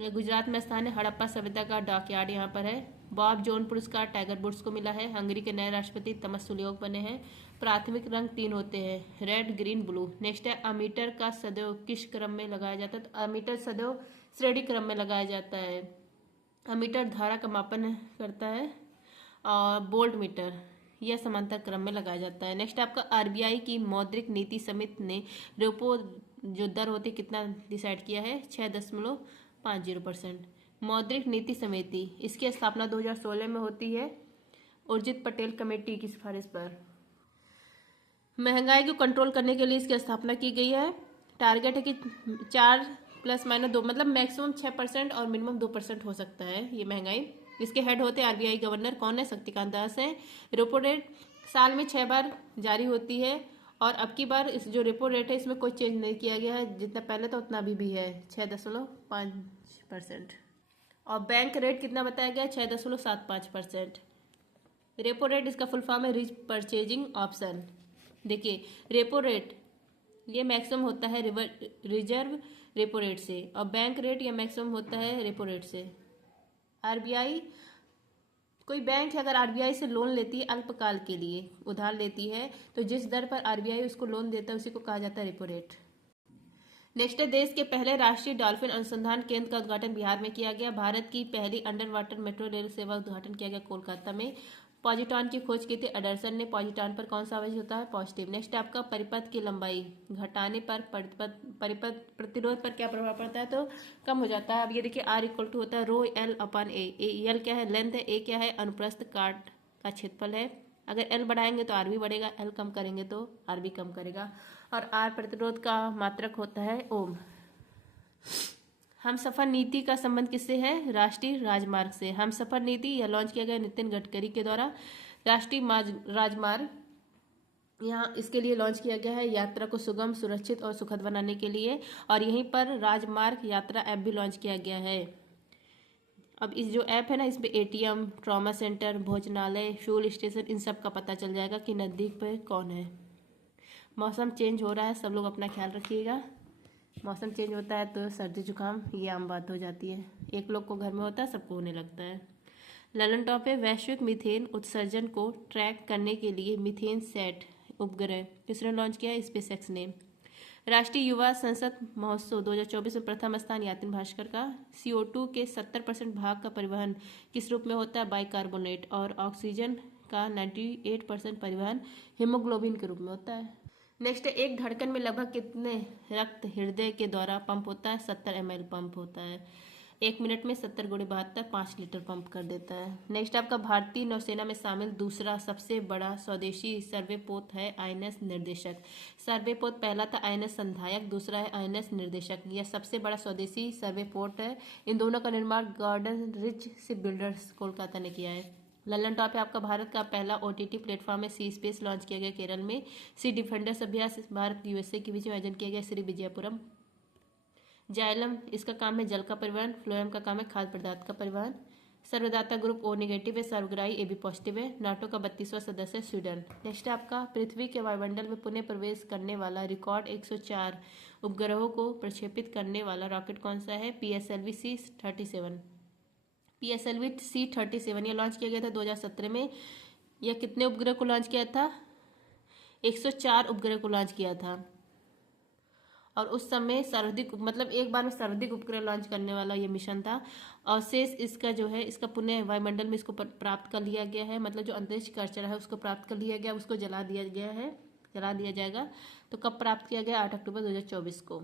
गुजरात में स्थान है। हड़प्पा सभ्यता का डॉकयार्ड यहाँ पर है। बॉब जोन पुरस्कार टाइगर वुड्स को मिला है। हंगरी के नए राष्ट्रपति तमस सुलियोग बने हैं। प्राथमिक रंग 3 होते हैं, रेड, ग्रीन, ब्लू। नेक्स्ट है अमीटर का सदैव किस क्रम में लगाया जाता है? तो अमीटर सदैव श्रेणी क्रम में लगाया जाता है। अमीटर धारा का मापन करता है और वोल्ट मीटर यह समांतर क्रम में लगाया जाता है। नेक्स्ट आपका आरबीआई की मौद्रिक नीति समिति ने रेपो जो दर होती है कितना डिसाइड किया है? 6.50%। मौद्रिक नीति समिति इसकी स्थापना 2016 में होती है उर्जित पटेल कमेटी की सिफारिश पर। महंगाई को कंट्रोल करने के लिए इसकी स्थापना की गई है। टारगेट है कि 4 ± 2 मतलब मैक्सिमम 6% और मिनिमम 2% हो सकता है ये महंगाई। इसके हेड होते हैं आरबीआई गवर्नर, कौन है? शक्तिकांत दास है। रेपो रेट साल में 6 बार जारी होती है और अब की बार इस जो रेपो रेट है इसमें कोई चेंज नहीं किया गया है, जितना पहले था उतना अभी भी है 6.5%। और बैंक रेट कितना बताया गया? 6.75%। रेपो रेट इसका फुल फॉर्म है रिच परचेजिंग ऑप्शन। देखिए रेपो रेट ये मैक्सिमम होता है रिजर्व रेपो रेट से और बैंक रेट ये मैक्सिमम होता है रेपो रेट से। आरबीआई कोई बैंक है अगर आरबीआई से लोन लेती है अल्पकाल के लिए उधार लेती है तो जिस दर पर आरबीआई उसको लोन देता है उसी को कहा जाता है रेपो रेट। नेक्स्ट है देश के पहले राष्ट्रीय डॉल्फिन अनुसंधान केंद्र का उद्घाटन बिहार में किया गया। भारत की पहली अंडर वाटर मेट्रो रेल सेवा उद्घाटन किया गया कोलकाता में। पॉजिट्रॉन की खोज की थी एडरसन ने। पॉजिट्रॉन पर कौन सा आवेश होता है? पॉजिटिव। नेक्स्ट है आपका परिपथ की लंबाई घटाने पर परिपथ प्रतिरोध पर क्या प्रभाव पड़ता है? तो कम हो जाता है। अब ये देखिए R = होता है रो L अपॉन ए। एल क्या है? लेंथ है। ए क्या है? अनुप्रस्थ काट का क्षेत्रफल है। अगर एल बढ़ाएंगे तो आर भी बढ़ेगा, एल कम करेंगे तो आर भी कम करेगा। और आर प्रतिरोध का मात्रक होता है ओम। हम सफर नीति का संबंध किससे है? राष्ट्रीय राजमार्ग से। हम सफर नीति यह लॉन्च किया गया नितिन गडकरी के द्वारा। राष्ट्रीय राजमार्ग यहाँ इसके लिए लॉन्च किया गया है यात्रा को सुगम, सुरक्षित और सुखद बनाने के लिए। और यहीं पर राजमार्ग यात्रा ऐप भी लॉन्च किया गया है। अब इस जो ऐप है ना इसमें एटीएम, ट्रॉमा सेंटर, भोजनालय, फ्यूल स्टेशन इन सब का पता चल जाएगा कि नज़दीक पर कौन है। मौसम चेंज हो रहा है, सब लोग अपना ख्याल रखिएगा। मौसम चेंज होता है तो सर्दी जुकाम ये आम बात हो जाती है। एक लोग को घर में होता है सबको होने लगता है। ललन टॉप है वैश्विक मीथेन उत्सर्जन को ट्रैक करने के लिए मीथेन सेट उपग्रह किसने लॉन्च किया? स्पेसएक्स ने। राष्ट्रीय युवा संसद महोत्सव 2024 में प्रथम स्थान यातिन भास्कर का। CO2 के 70% भाग का परिवहन किस रूप में होता है? बाइकार्बोनेट। और ऑक्सीजन का 98% परिवहन हीमोग्लोबिन के रूप में होता है। नेक्स्ट एक धड़कन में लगभग कितने रक्त हृदय के द्वारा पंप होता है? 70 ml पंप होता है। 1 मिनट में 70 × 72 5 लीटर पंप कर देता है। नेक्स्ट आपका भारतीय नौसेना में शामिल दूसरा सबसे बड़ा स्वदेशी सर्वेपोत है INS निर्देशक। सर्वेपोत पहला था INS संधायक, दूसरा है INS निर्देशक। यह सबसे बड़ा स्वदेशी सर्वेपोत है। इन दोनों का निर्माण गॉर्डन रिच शिप बिल्डर्स कोलकाता ने किया है। ललन टॉप है आपका भारत का पहला OTT प्लेटफॉर्म है सी स्पेस लॉन्च किया गया केरल में। सी डिफेंडर्स अभ्यास भारत USA के बीच में आयोजन किया गया श्री विजयपुरम। जाइलम इसका काम है जल का परिवहन। फ्लोएम का काम है खाद्य पदार्थ का परिवहन। सर्वदाता ग्रुप O नेगेटिव है, सर्वग्राही AB पॉजिटिव है। नाटो का 32वां सदस्य है स्वीडन। नेक्स्ट आपका पृथ्वी के वायुमंडल में पुनः प्रवेश करने वाला रिकॉर्ड 104 उपग्रहों को प्रक्षेपित करने वाला रॉकेट कौन सा है? PSLV C-37। PSLV C-37 यह लॉन्च किया गया था 2017 में। यह कितने उपग्रह को लॉन्च किया था? 104 उपग्रह को लॉन्च किया था। और उस समय सर्वाधिक मतलब एक बार में सर्वाधिक उपग्रह लॉन्च करने वाला ये मिशन था। और शेष इसका जो है इसका पुनः वायुमंडल में इसको प्राप्त कर लिया गया है। मतलब जो अंतरिक्ष कचरा है उसको प्राप्त कर लिया गया, उसको जला दिया गया है, जला दिया जाएगा। तो कब प्राप्त किया गया? 8 अक्टूबर 2024 को।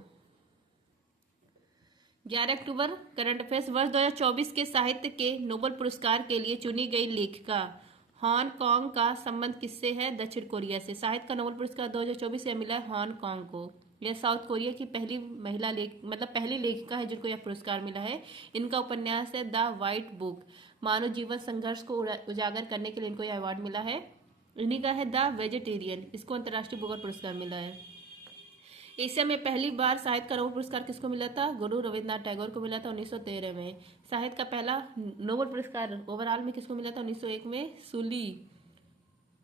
11 अक्टूबर करंट अफेयर्स। वर्ष 2024 के साहित्य के नोबेल पुरस्कार के लिए चुनी गई लेखिका हांगकांग का संबंध किससे है? दक्षिण कोरिया से। साहित्य का नोबेल पुरस्कार 2024 से मिला है हांगकांग को। यह साउथ कोरिया की पहली महिला पहली लेखिका है जिनको यह पुरस्कार मिला है। इनका उपन्यास है द व्हाइट बुक। मानव जीवन संघर्ष को उजागर करने के लिए इनको यह अवार्ड मिला है। इन्हीं का है द वेजिटेरियन, इसको अंतर्राष्ट्रीय बुकर पुरस्कार मिला है। एशिया में पहली बार साहित्य का नोबेल पुरस्कार किसको मिला था? गुरु रविन्द्रनाथ टैगोर को मिला था 1913 में। साहित्य का पहला नोबेल पुरस्कार ओवरऑल में किसको मिला था? 1901 में सुली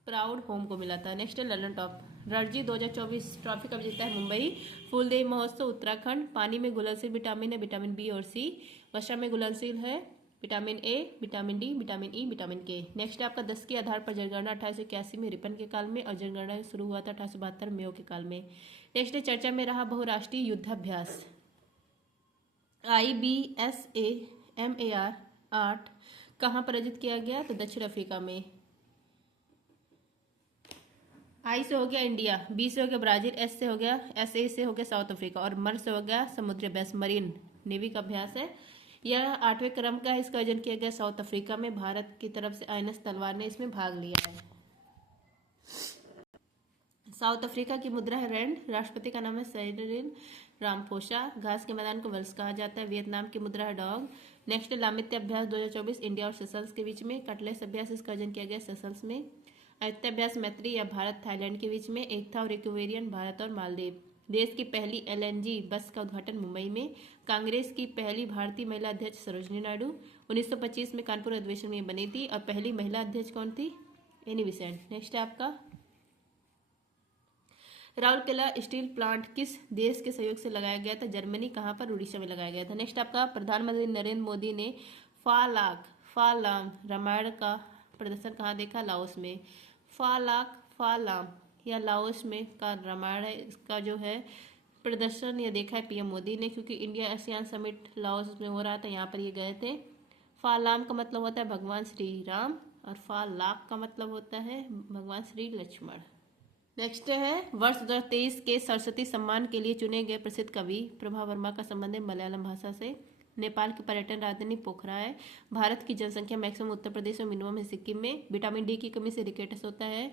प्राउड होम को मिला था। नेक्स्ट है ललन टॉप। रणजी 2024 ट्रॉफी कब जीता है? मुंबई। फूलदेई महोत्सव उत्तराखंड। पानी में घुलनशील विटामिन है विटामिन बी और सी। वर्षा में घुलनशील है vitamin A, vitamin D, vitamin E, vitamin के। नेक्स्ट है आपका 10 के आधार पर जनगणना 1881 में रिपन के काल में और जनगणना शुरू हुआ था 1872 मेयो के काल में। नेक्स्ट है चर्चा में रहा बहुराष्ट्रीय युद्धाभ्यास IBSAMAR 8 कहाँ पर आयोजित किया गया? तो दक्षिण अफ्रीका में। I से हो गया इंडिया, B से हो गया ब्राजील, S से हो गया SA से हो गया साउथ अफ्रीका और मर से हो गया समुद्री अभ्यास मरीन नेवी का अभ्यास है। यह 8वें क्रम का है। इसका आयोजन किया गया साउथ अफ्रीका में। भारत की तरफ से INS तलवार ने इसमें भाग लिया है। साउथ अफ्रीका की मुद्रा है रैंड, राष्ट्रपति का नाम है साइरिल रामाफोसा, घास के मैदान को वल्स कहा जाता है। वियतनाम की मुद्रा है डॉग। नेक्स्ट लामित्य अभ्यास 2024 इंडिया और सेशल्स के बीच में। कटलेस अभ्यास इसका आयोजन किया गया सेशल्स में। अयोध्याभ्यास मैत्री या भारत थाईलैंड के बीच में। एकता और इक्वेरियन भारत और मालदीव। देश की पहली एलएनजी बस का उद्घाटन मुंबई में। कांग्रेस की पहली भारतीय महिला अध्यक्ष सरोजनी नायडू 1925 में कानपुर अधिवेशन में बनी थी। और पहली महिला अध्यक्ष कौन थी? Annie Besant. नेक्स्ट है आपका राउरकेला स्टील प्लांट किस देश के सहयोग से लगाया गया था? जर्मनी। कहाँ पर? उड़ीसा में लगाया गया था। नेक्स्ट आपका प्रधानमंत्री नरेंद्र मोदी ने फालाम रामायण का प्रदर्शन कहाँ देखा? लाओस में। फालाम या लाओस में का रामायण है, इसका जो है प्रदर्शन ये देखा है पीएम मोदी ने, क्योंकि इंडिया आसियान समिट लाओस में हो रहा था, यहाँ पर ये गए थे। फालाम का मतलब होता है भगवान श्री राम और फालाक का मतलब होता है भगवान श्री लक्ष्मण। नेक्स्ट है वर्ष 2023 के सरस्वती सम्मान के लिए चुने गए प्रसिद्ध कवि। प्रभा वर्मा का संबंध है मलयालम भाषा से। नेपाल की पर्यटन राजधानी पोखरा है। भारत की जनसंख्या मैक्सिमम उत्तर प्रदेश में, मिनिमम है सिक्किम में। विटामिन डी की कमी से रिकेटस होता है,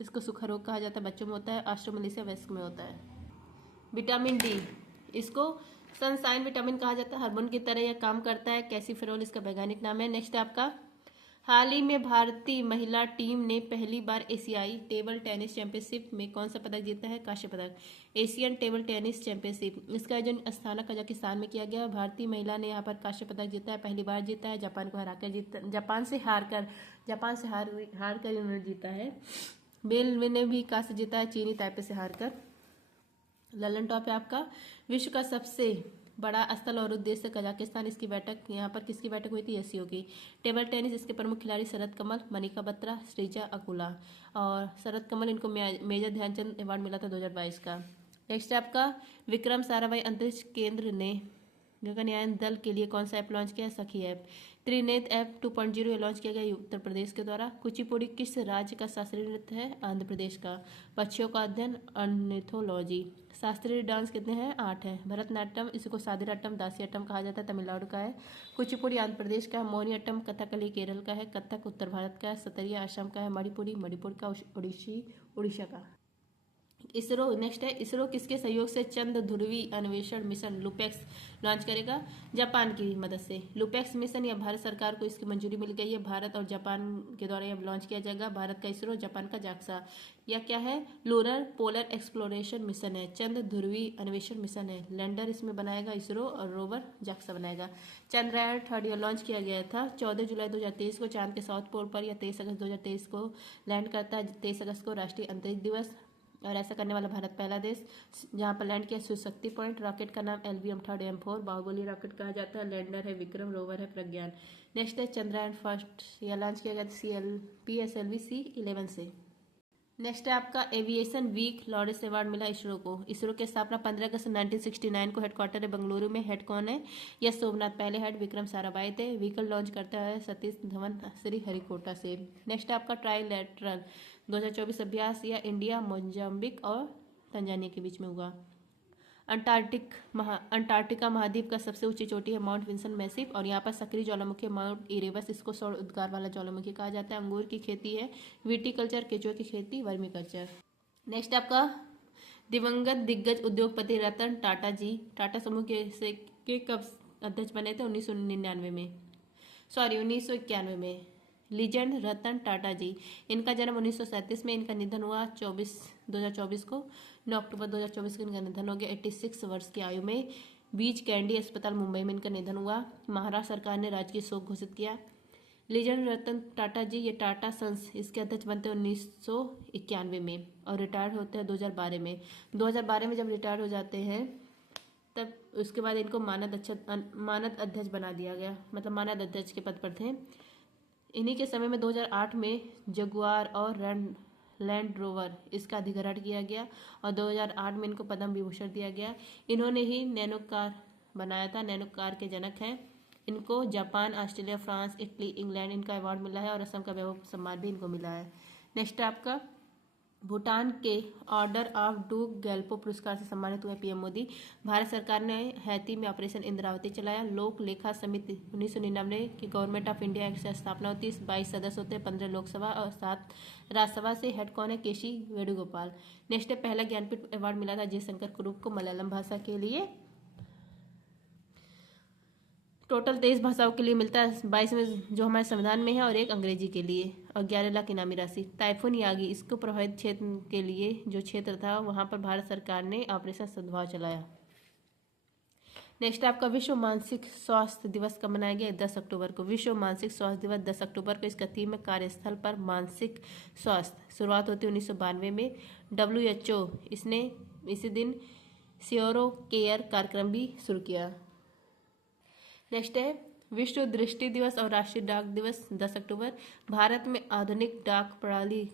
इसको सूखा रोग कहा जाता है, बच्चों में होता है। ऑस्ट्रोमलेशिया वयस्क में होता है। विटामिन डी इसको सनसाइन विटामिन कहा जाता है, हार्मोन की तरह यह काम करता है। कैसीफेरॉल इसका वैज्ञानिक नाम है। नेक्स्ट आपका हाल ही में भारतीय महिला टीम ने पहली बार एशियाई टेबल टेनिस चैंपियनशिप में कौन सा पदक जीता है? कांस्य पदक। एशियन टेबल टेनिस चैंपियनशिप इसका आयोजन अस्थाना कजाकिस्तान में किया गया। भारतीय महिला ने यहाँ पर कांस्य पदक जीता है, पहली बार जीता है। जापान को हराकर जीता, जापान से हार कर इन्होंने जीता है। बेल ने भी कांस्य जीता है, चीनी ताइपे से हार कर। ललन टॉप है आपका विश्व का सबसे बड़ा स्थल और उद्देश्य कजाकिस्तान। इसकी बैठक यहाँ पर किसकी बैठक हुई थी? एससीओ की। टेबल टेनिस इसके प्रमुख खिलाड़ी शरद कमल, मनिका बत्रा, श्रीजा अकुला। और शरद कमल इनको मेजर ध्यानचंद अवार्ड मिला था 2022 का। नेक्स्ट आपका विक्रम साराभाई अंतरिक्ष केंद्र ने गगनयान दल के लिए कौन सा ऐप लॉन्च किया? सखी ऐप। त्रिनेत्र ऐप 2.0 लॉन्च किया गया उत्तर प्रदेश के द्वारा। कुचिपुड़ी किस राज्य का शास्त्रीय नृत्य है? आंध्र प्रदेश का। पक्षियों का अध्ययन अर्निथोलॉजी। शास्त्रीय डांस कितने हैं? 8 है। भरतनाट्यम इसको सादिराट्टम दासियाट्टम कहा जाता है, तमिलनाडु का है। कुचिपुड़ी आंध्र प्रदेश का। मोहिनीअट्टम कथकली केरल का है। कथक उत्तर भारत का है। सतरिया असम का है। मणिपुरी मणिपुर का। उड़ीसा का। इसरो नेक्स्ट है इसरो किसके सहयोग से चंद्र ध्रुवी अन्वेषण मिशन लुपेक्स लॉन्च करेगा? जापान की मदद से। लुपेक्स मिशन या भारत सरकार को इसकी मंजूरी मिल गई है। भारत और जापान के द्वारा यह लॉन्च किया जाएगा। भारत का इसरो, जापान का जाक्सा। यह क्या है? लूनर पोलर एक्सप्लोरेशन मिशन है। चंद्र ध्रुवी अन्वेषण मिशन है। लैंडर इसमें बनाएगा इसरो और रोवर जाक्सा बनाएगा। चंद्रयान 3 लॉन्च किया गया था 14 जुलाई 2023 को चांद के साउथ पोल पर, या 23 अगस्त 2023 को लैंड करता है। 23 अगस्त को राष्ट्रीय अंतरिक्ष दिवस, और ऐसा करने वाला भारत पहला देश। जहां पर लैंड किया शिव शक्ति पॉइंट। रॉकेट का नाम LVM-3 M4 बाहुबली रॉकेट कहा जाता है। लैंडर है विक्रम, रोवर है प्रज्ञान। नेक्स्ट है चंद्रयान फर्स्ट, यह लॉन्च किया गया PSLV C11 से। नेक्स्ट है आपका एविएशन वीक लॉरेंस अवार्ड मिला इसरो को। इसरो की स्थापना 15 अगस्त 1969 को। हेडक्वार्टर है बेंगलुरु में। हेड कौन है? यस सोमनाथ। पहले हेड विक्रम साराभाई थे। व्हीकल लॉन्च करता है सतीश धवन श्री हरिकोटा से। नेक्स्ट आपका ट्राइलेटरल 2024 अभ्यास या इंडिया, मोजाम्बिक और तंजानिया के बीच में हुआ। अंटार्कटिका महाद्वीप का सबसे ऊंची चोटी है माउंट विंसन मैसिव, और यहाँ पर सक्रिय ज्वालामुखी माउंट इरेबस, इसको सौर उद्गार वाला ज्वालामुखी कहा जाता है। अंगूर की खेती है विटीकल्चर, केचुआ की खेती वर्मीकल्चर। नेक्स्ट आपका दिवंगत दिग्गज उद्योगपति रतन टाटा जी टाटा समूह के कब अध्यक्ष बने थे? 1991 में। लीजेंड रतन टाटा जी, इनका जन्म 1937 में, इनका निधन हुआ 2024 को। 9 अक्टूबर 2024 को इनका निधन हो गया 86 वर्ष की आयु में। बीच कैंडी अस्पताल मुंबई में इनका निधन हुआ। महाराष्ट्र सरकार ने राजकीय शोक घोषित किया। लीजेंड रतन टाटा जी ये टाटा सन्स इसके अध्यक्ष बनते हैं 1991 में, और रिटायर्ड होते हैं 2012 में। 2012 में जब रिटायर्ड हो जाते हैं तब उसके बाद इनको मानद अध्यक्ष बना दिया गया, मतलब मानद अध्यक्ष के पद पर थे। इन्हीं के समय में 2008 में जगुआर और लैंड रोवर इसका अधिग्रहण किया गया, और 2008 में इनको पद्म विभूषण दिया गया। इन्होंने ही नैनो कार बनाया था, नैनो कार के जनक हैं। इनको Japan, Australia, France, Italy, England इनका अवार्ड मिला है, और असम का वैभव सम्मान भी इनको मिला है। नेक्स्ट आपका भूटान के ऑर्डर ऑफ डूक गैल्पो पुरस्कार से सम्मानित हुए पीएम मोदी। भारत सरकार ने हैती में ऑपरेशन इंद्रावती चलाया। लोक लेखा समिति 1999 की गवर्नमेंट ऑफ इंडिया एक्ट से स्थापना होती है। 22 सदस्य होते हैं, 15 लोकसभा और 7 राज्यसभा से। हेड कौन है? केसी वेणुगोपाल। नेक्स्ट है, पहला ज्ञानपीठ अवार्ड मिला था जयशंकर कुरुप को मलयालम भाषा के लिए। टोटल 23 भाषाओं के लिए मिलता है, 22 में जो हमारे संविधान में है और एक अंग्रेजी के लिए, और 11 लाख इनामी राशि। टाइफून यागी, इसको प्रभावित क्षेत्र के लिए जो क्षेत्र था वहां पर भारत सरकार ने ऑपरेशन सद्भाव चलाया। नेक्स्ट आपका विश्व मानसिक स्वास्थ्य दिवस कब मनाया गया? 10 अक्टूबर को। विश्व मानसिक स्वास्थ्य दिवस 10 अक्टूबर को। इसका थीम है कार्यस्थल पर मानसिक स्वास्थ्य। शुरुआत होती है 1992 में। WHO इसने इसी दिन सियोरो केयर कार्यक्रम भी शुरू किया। नेक्स्ट है विश्व दृष्टि दिवस और राष्ट्रीय डाक दिवस 10 अक्टूबर। भारत में आधुनिक डाक प्रणाली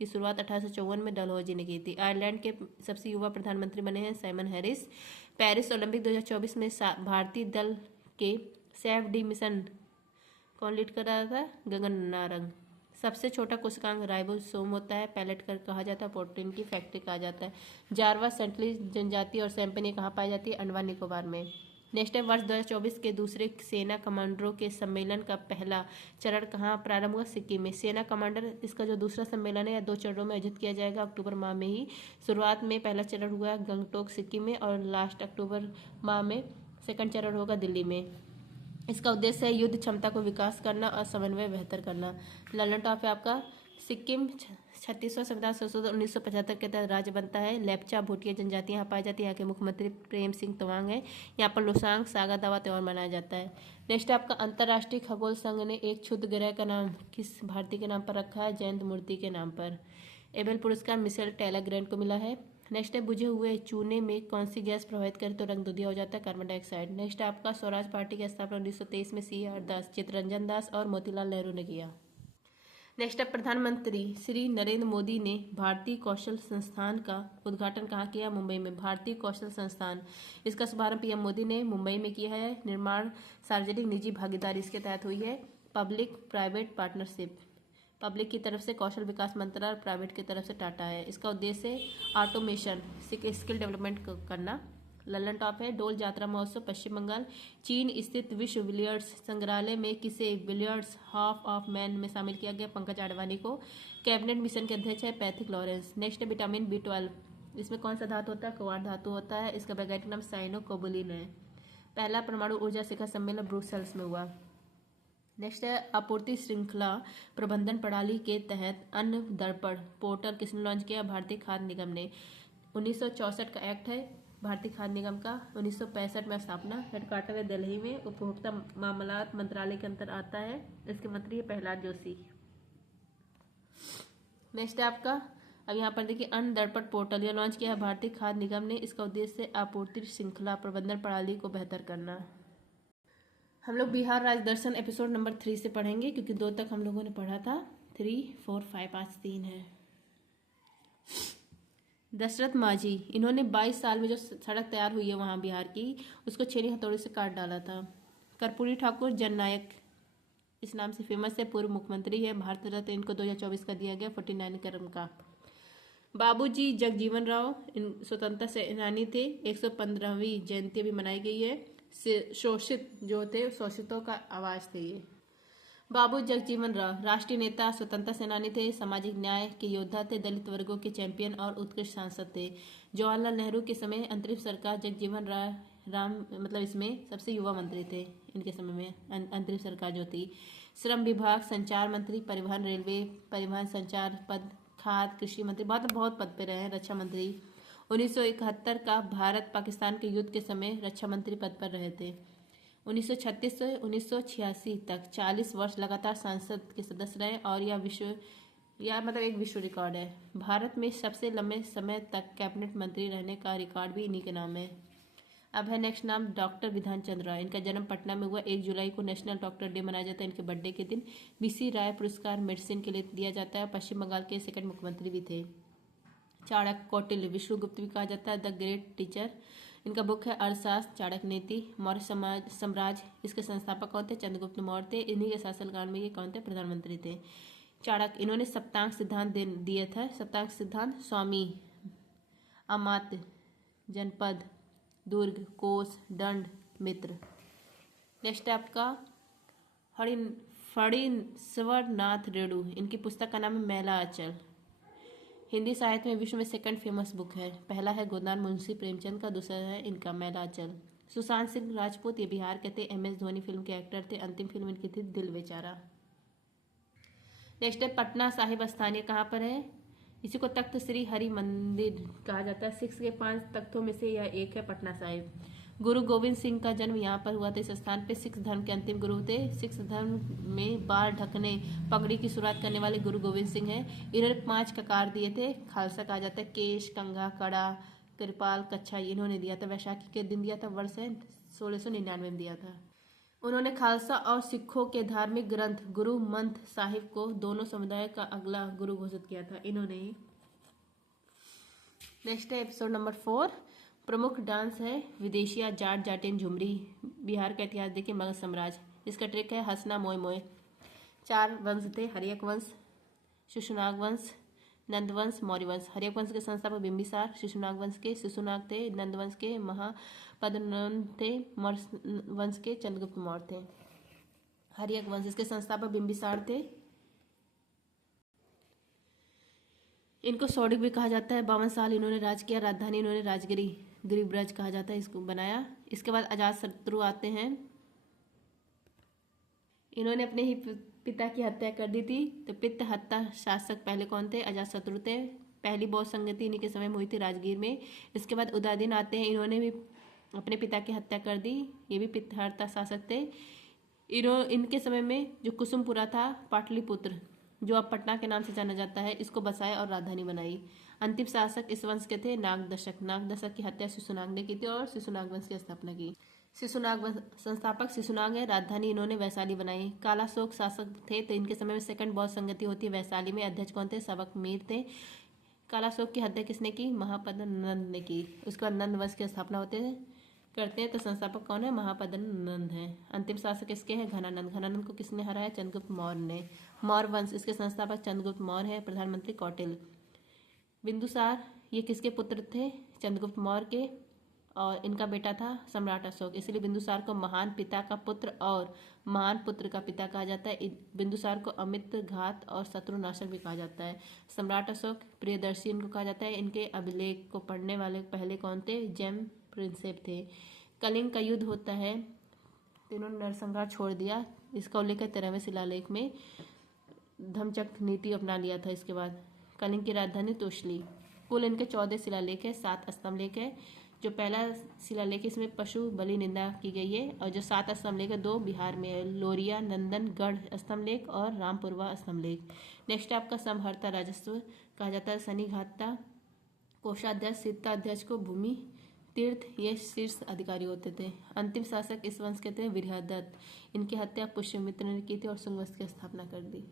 की शुरुआत 1854 में डलहौजी ने की थी। आयरलैंड के सबसे युवा प्रधानमंत्री बने हैं साइमन हैरिस। पेरिस ओलंपिक 2024 में भारतीय दल के सेफ डी मिशन कौन लीड कर रहा था? गगन नारंग। सबसे छोटा कोशिकांग राइबोसोम होता है, पैलेट कर कहा जाता है, प्रोटीन की फैक्ट्री कहा जाता है। जारवा सेंटली जनजाति और सैम्पनी कहाँ पाई जाती है? अंडमान निकोबार में। नेक्स्ट है वर्ष 2024 के दूसरे सेना कमांडरों के सम्मेलन का पहला चरण कहाँ प्रारंभ हुआ? सिक्किम में। सेना कमांडर इसका जो दूसरा सम्मेलन है या 2 चरणों में आयोजित किया जाएगा अक्टूबर माह में ही। शुरुआत में पहला चरण हुआ गंगटोक सिक्किम में और लास्ट अक्टूबर माह में सेकंड चरण होगा दिल्ली में। इसका उद्देश्य है युद्ध क्षमता को विकास करना और समन्वय बेहतर करना। ललन टॉप है आपका। सिक्किम 36वां संविधान संशोधन 1975 के तहत राज्य बनता है। लेप्चा भूटिया जनजाति यहाँ पाई जाती है। यहाँ के मुख्यमंत्री प्रेम सिंह तवांग है। यहाँ पर लोसांग सागा दावा त्योहार मनाया जाता है। नेक्स्ट आपका अंतर्राष्ट्रीय खगोल संघ ने एक क्षुद्र ग्रह का नाम किस भारतीय के नाम पर रखा है? जयंत मूर्ति के नाम पर। एबेल पुरस्कार मिशेल टेलाग्रैंड को मिला है। नेक्स्ट है बुझे हुए चूने में कौन सी गैस प्रभावित करे तो रंग दुधिया हो जाता है? Carbon dioxide. नेक्स्ट आपका स्वराज पार्टी की स्थापना 1923 में CR दास, चित्तरंजन दास और मोतीलाल नेहरू ने किया। नेक्स्ट अब प्रधानमंत्री श्री नरेंद्र मोदी ने भारतीय कौशल संस्थान का उद्घाटन कहाँ किया? मुंबई में। भारतीय कौशल संस्थान, इसका शुभारंभ पीएम मोदी ने मुंबई में किया है। निर्माण सार्वजनिक निजी भागीदारी इसके तहत हुई है। पब्लिक प्राइवेट पार्टनरशिप, पब्लिक की तरफ से कौशल विकास मंत्रालय और प्राइवेट की तरफ से टाटा है। इसका उद्देश्य ऑटोमेशन स्किल डेवलपमेंट करना। ललन टॉप है। डोल यात्रा महोत्सव पश्चिम बंगाल। चीन स्थित विश्व बिलियर्ड्स संग्रहालय में किसे बिलियर्ड्स हॉफ ऑफ मैन में शामिल किया गया? पंकज आडवाणी को। कैबिनेट मिशन के अध्यक्ष है पैथिक लॉरेंस। नेक्स्ट है विटामिन B12, इसमें कौन सा धातु होता है? क्वार्ट धातु होता है। इसका वैज्ञानिक नाम साइनोकोबुलिन है। पहला परमाणु ऊर्जा शिखर सम्मेलन ब्रुसेल्स में हुआ। नेक्स्ट है आपूर्ति श्रृंखला प्रबंधन प्रणाली के तहत अन्न दर्पण पोर्टल किसने लॉन्च किया? भारतीय खाद्य निगम ने। 1964 का एक्ट है भारतीय खाद्य निगम का। 1965 में स्थापना। हेडक्वार्टर है दिल्ली में। उपभोक्ता मामलात मंत्रालय के अंतर आता है। इसके मंत्री है प्रहलाद जोशी। नेक्स्ट है आपका, अब यहाँ पर देखिए अन्न दर्पण पोर्टल यह लॉन्च किया है भारतीय खाद्य निगम ने। इसका उद्देश्य है आपूर्ति श्रृंखला प्रबंधन प्रणाली को बेहतर करना। हम लोग बिहार राज्य दर्शन एपिसोड नंबर 3 से पढ़ेंगे क्योंकि 2 तक हम लोगों ने पढ़ा था। 3, 4, 5, आज 3 है। दशरथ माझी, इन्होंने 22 साल में जो सड़क तैयार हुई है वहाँ बिहार की, उसको छेनी हथौड़ी से काट डाला था। कर्पूरी ठाकुर जननायक इस नाम से फेमस है, पूर्व मुख्यमंत्री है। भारत रत्न इनको 2024 का दिया गया 49 क्रम का। बाबूजी जगजीवन राव स्वतंत्रता सेनानी थे। 115वीं जयंती भी मनाई गई है। शोषित जो थे शोषितों का आवाज थे ये। बाबू जगजीवन राव राष्ट्रीय नेता स्वतंत्रता सेनानी थे। सामाजिक न्याय के योद्धा थे। दलित वर्गों के चैंपियन और उत्कृष्ट सांसद थे। जवाहरलाल नेहरू के समय अंतरिम सरकार जगजीवन राम मतलब इसमें सबसे युवा मंत्री थे। इनके समय में अंतरिम सरकार जो थी। श्रम विभाग, संचार मंत्री, परिवहन रेलवे परिवहन संचार पद, खाद्य कृषि मंत्री, बहुत पद पे रहे हैं। रक्षा मंत्री 1971 का भारत पाकिस्तान के युद्ध के समय रक्षा मंत्री पद पर रहे थे। 1936 से 1986 तक 40 वर्ष लगातार संसद के सदस्य रहे और यह एक विश्व रिकॉर्ड है। भारत में सबसे लंबे समय तक कैबिनेट मंत्री रहने का रिकॉर्ड भी इन्हीं के नाम है। अब है नेक्स्ट नाम डॉक्टर विधान चंद्र राय। इनका जन्म पटना में हुआ। 1 जुलाई को नेशनल डॉक्टर डे मनाया जाता है इनके बर्थडे के दिन। BC राय पुरस्कार मेडिसिन के लिए दिया जाता है। पश्चिम बंगाल के सेकंड मुख्यमंत्री भी थे। चाणक्य कौटिल्य विष्णुगुप्त भी कहा जाता है, द ग्रेट टीचर। इनका बुक है अर्थशास्त्र, चाणक्य नीति। मौर्य साम्राज्य, इसके संस्थापक कौन थे? चंद्रगुप्त मौर्य थे। इन्हीं के शासनकाल में ये कौन थे? प्रधानमंत्री थे। चाणक्य, इन्होंने सप्तांग सिद्धांत दिए थे। सप्तांग सिद्धांत स्वामी अमात्य, जनपद, दुर्ग, कोस, दंड, मित्र। नेक्स्ट है आपका फणीश्वरनाथ रेणु, इनकी पुस्तक का नाम है मैला अचल। हिंदी साहित्य में विश्व में सेकंड फेमस बुक है। पहला है गोदान मुंशी प्रेमचंद का, दूसरा है इनका मैला अचल। सुशांत सिंह राजपूत, ये बिहार के थे। MS धोनी फिल्म के एक्टर थे। अंतिम फिल्म इनकी थी दिल बेचारा। नेक्स्ट है पटना साहिब स्थानीय कहाँ पर है? इसी को तख्त श्री हरि मंदिर कहा जाता है। 6 के 5 तख्तों में से यह एक है, पटना साहिब। गुरु गोविंद सिंह का जन्म यहाँ पर हुआ था। इस स्थान पे सिख धर्म के अंतिम गुरु थे। सिख धर्म में बाल ढकने पगड़ी की शुरुआत करने वाले गुरु गोविंद सिंह हैं। इन्होंने 5 ककार दिए थे। खालसा कहा जाता है। केश, कंघा, कड़ा, कृपाल, कच्छा इन्होंने दिया था। वैशाखी के दिन दिया था। वर्ष है 1699 में दिया था। उन्होंने खालसा और सिखों के धार्मिक ग्रंथ गुरु मंथ साहिब को दोनों समुदाय का अगला गुरु घोषित किया था इन्होंने। नेक्स्ट है एपिसोड नंबर 4। प्रमुख डांस है विदेशिया, जाट, जाटिन, झुमरी। बिहार का इतिहास देखिए, मगध साम्राज्य। इसका ट्रिक है हंसना, मोय मोय। 4 वंश थे, हर्यक वंश, शिशुनाग वंश, नंद वंश, मौर्य वंश। हर्यक वंश के संस्थापक बिंबिसार, शिशुनाग वंश के शिशुनाग थे, नंद वंश के महापद्मनंद थे, मौर्य वंश के चंद्रगुप्त मौर्य थे। हर्यक वंश, इसके संस्थापक बिंबिसार थे। इनको सौडिक भी कहा जाता है। 52 साल इन्होंने राज किया। राजधानी इन्होंने राजगिरी, गिरिब्रज कहा जाता है, इसको बनाया। इसके बाद अजातशत्रु आते हैं। इन्होंने अपने ही पिता की हत्या कर दी थी। तो पित्त हत्या शासक पहले कौन थे? अजातशत्रु थे। पहली बौद्ध संगति इन्हीं के समय में हुई थी राजगीर में। इसके बाद उदयदिन आते हैं। इन्होंने भी अपने पिता की हत्या कर दी। ये भी पित्त हत्या शासक थे। इनके समय में जो कुसुमपुरा था, पाटलिपुत्र जो अब पटना के नाम से जाना जाता है, इसको बसाया और राजधानी बनाई। अंतिम शासक इस वंश के थे नागदशक। नागदशक की हत्या शिशुनाग ने की थी और शिशुनाग वंश की स्थापना की। शिशुनाग वंश संस्थापक शिशुनाग है। राजधानी इन्होंने वैशाली बनाई। कालाशोक शासक थे। तो इनके समय में सेकंड बौद्ध संगति होती है वैशाली में। अध्यक्ष कौन थे? सबक मीर थे। कालाशोक की हत्या किसने की? महापद्मनंद ने की। उसके बाद नंद वंश की स्थापना करते हैं। तो संस्थापक कौन है? महापद्मनंद है। अंतिम शासक इसके हैं घनानंद। घनानंद को किसने हराया? चंद्रगुप्त मौर्य ने। मौर्य वंश, इसके संस्थापक चंद्रगुप्त मौर्य है। प्रधानमंत्री कौटिल्य। बिंदुसार, ये किसके पुत्र थे? चंद्रगुप्त मौर्य के। और इनका बेटा था सम्राट अशोक। इसलिए बिंदुसार को महान पिता का पुत्र और महान पुत्र का पिता कहा जाता है। बिंदुसार को अमित्र, घात और शत्रुनाशक भी कहा जाता है। सम्राट अशोक प्रियदर्शी इनको कहा जाता है। इनके अभिलेख को पढ़ने वाले पहले कौन थे? जेम प्रिंसेप थे। कलिंग का युद्ध होता है तो इन्होंने नरसंहार छोड़ दिया। इसका उल्लेख है 13वें शिलालेख में। धम्मचक्र नीति अपना लिया था। इसके बाद कलिंग की राजधानी तोशली। कुल इनके 14 शिलालेख है, 7 स्तंभलेख है। जो पहला शिलालेख है इसमें पशु बलि निंदा की गई है। और जो 7 स्तंभलेख है 2 बिहार में है, लोरिया नंदनगढ़ स्तंभलेख और रामपुरवा स्तंभलेख। नेक्स्ट आपका समहर्ता राजस्व कहा जाता है। शनि घाता कोषाध्यक्ष, सिद्धाध्यक्ष को भूमि तीर्थ ये शीर्ष अधिकारी होते थे। अंतिम शासक इस वंश के थे बृहदत्त। इनकी हत्या पुष्यमित्र ने की थी और शुंग वंश की स्थापना कर दी।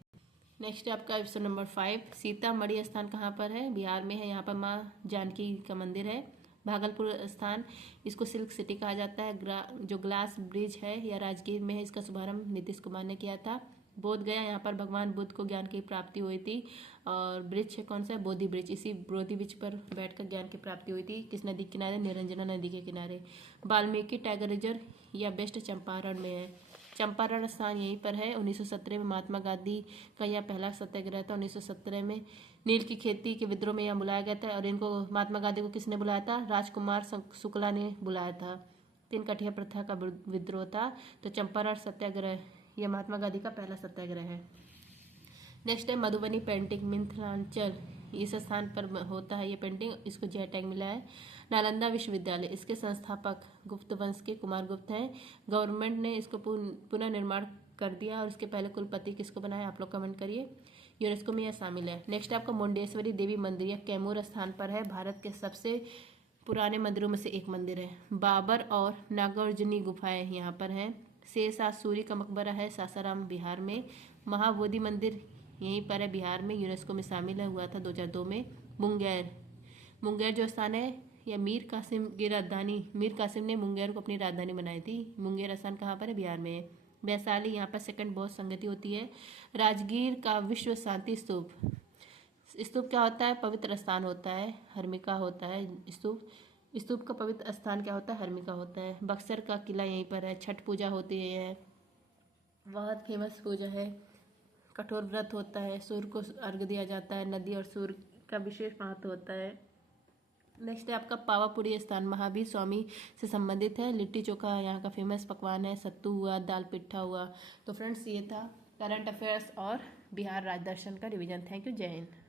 नेक्स्ट आपका एपिसोड नंबर 5। सीतामढ़ी स्थान कहाँ पर है? बिहार में है। यहाँ पर माँ जानकी का मंदिर है। भागलपुर स्थान, इसको सिल्क सिटी कहा जाता है। जो ग्लास ब्रिज है यह राजगीर में है। इसका शुभारंभ नीतीश कुमार ने किया था। बोध गया, यहाँ पर भगवान बुद्ध को ज्ञान की प्राप्ति हुई थी। और ब्रिज कौन सा है? बोधि ब्रिज। इसी बोधि ब्रिज पर बैठकर ज्ञान की प्राप्ति हुई थी। किस नदी के किनारे? निरंजना नदी के किनारे। वाल्मीकि टाइगर रिजर्व या बेस्ट चंपारण में है। चंपारण स्थान यहीं पर है। 1917 में महात्मा गांधी का यह पहला सत्याग्रह था। 1917 में नील की खेती के विद्रोह में यह बुलाया गया था। और इनको महात्मा गांधी को किसने बुलाया था? राजकुमार शुक्ला ने बुलाया था। 3 कठिया प्रथा का विद्रोह था। तो चंपारण सत्याग्रह यह महात्मा गांधी का पहला सत्याग्रह है। नेक्स्ट है मधुबनी पेंटिंग, मिथिलांचल इस स्थान पर होता है ये पेंटिंग। इसको जे टैग मिला है। नालंदा विश्वविद्यालय, इसके संस्थापक गुप्त वंश के कुमार गुप्त हैं। गवर्नमेंट ने इसको पुनः निर्माण कर दिया। और इसके पहले कुलपति किसको बनाया? आप लोग कमेंट करिए। यूनेस्को में यह शामिल है। नेक्स्ट आपका मुंडेश्वरी देवी मंदिर, यह कैमूर स्थान पर है। भारत के सबसे पुराने मंदिरों में से एक मंदिर है। बाबर और नागार्जुनी गुफाएं यहाँ पर हैं। शेरशाह सूरी का मकबरा है सासाराम बिहार में। महाबोधि मंदिर यहीं पर है बिहार में। यूनेस्को में शामिल है, हुआ था 2002 में। मुंगेर जो स्थान है यह मीर कासिम की राजधानी। मीर कासिम ने मुंगेर को अपनी राजधानी बनाई थी। मुंगेर स्थान कहाँ पर है? बिहार में है। वैशाली, यहाँ पर सेकंड बहुत संगति होती है। राजगीर का विश्व शांति स्तूप, स्तूप क्या होता है? पवित्र स्थान होता है, हर्मिका होता है स्तूप। स्तूप का पवित्र स्थान क्या होता है? हर्मिका होता है। बक्सर का किला यहीं पर है। छठ पूजा होती है, बहुत फेमस पूजा है। कठोर व्रत होता है, सूर्य को अर्घ्य दिया जाता है, नदी और सूर्य का विशेष महत्व होता है। नेक्स्ट है आपका पावापुरी स्थान, महावीर स्वामी से संबंधित है। लिट्टी चोखा यहाँ का फेमस पकवान है। सत्तू हुआ, दाल पिट्ठा हुआ। तो फ्रेंड्स ये था करंट अफेयर्स और बिहार राज्य दर्शन का रिवीजन। थैंक यू, जय हिंद।